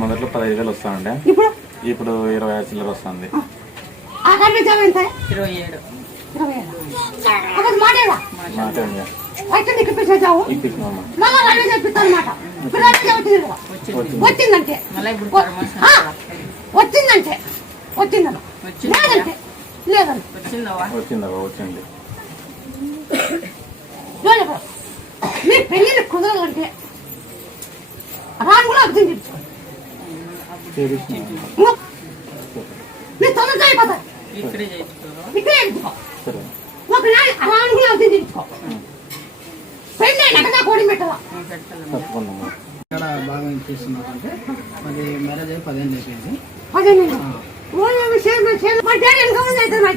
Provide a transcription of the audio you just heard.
మొదట్లో 15,000 వస్తానండి, ఇప్పుడు 20,000 చిల్లర వస్తుంది. వచ్చిందంటే వచ్చింది. మీ పెళ్లి కుదరాలంటే రాను కూడా అర్థం తెచ్చుకోండి. మీ తొందరగా అయిపోతాయి. ఇక్కడే తెచ్చుకో. ఒక రాను కూడా అర్థం తెచ్చుకో. పెళ్ళి నగదా కోడి పెట్టవా ఇక్కడ బాగా చేస్తున్నారంటే అది మ్యారేజ్ అయ్యి 15 అయిపోయింది. 15 మా డాడీ ఎంత మంది అవుతుంది మా